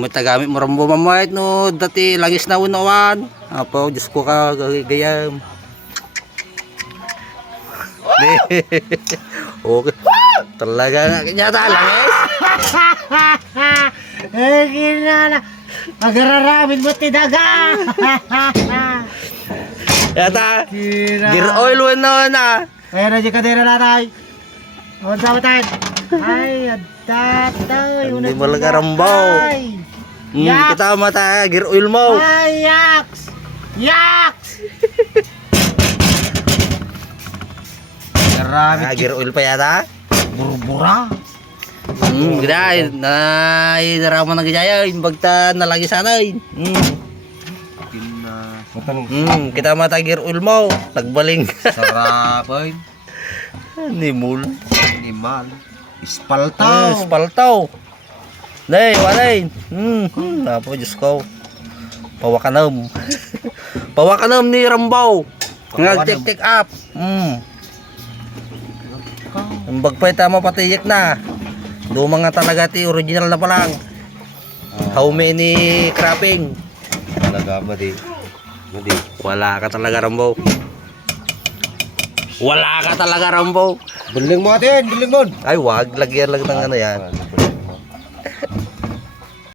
mo tagamit mo rambo mamait no dati langis na unawan. Apo, Diyos ko ka gayam. Okay. Talaga nga kanyata langis. Eh, kinana. Agararamin mo tidaga. Yata. Gear oil na. Ayan na di kadera natay. Awan sa matan. Ay, adatay. Hindi mo lang karambaw. Kita mata gear oil mo. Ay, yaks. Yaks. Agararamin. Gear oil pa yata. Burbura. Gday na inaraman ng gaya bagta nalagi sana. Kita mata gear oil mo. Nagbaling. Sarap ay. Nimul. Animal. Ispaltaw. Spaltaw. Day, walay. Napo Diyos ko. Pawakanam. Pawakanam ni Rambaw. Nag-tik up. Ang bagpay tama patiyik na. Do mga talaga ti original na pa lang. How many crapping? Talaga ba di? Wala ka talaga Rambaw. Wala ka talaga Rambaw. Biling mo atin, biling mo. Ay wag, lagyan lang ng ano yan.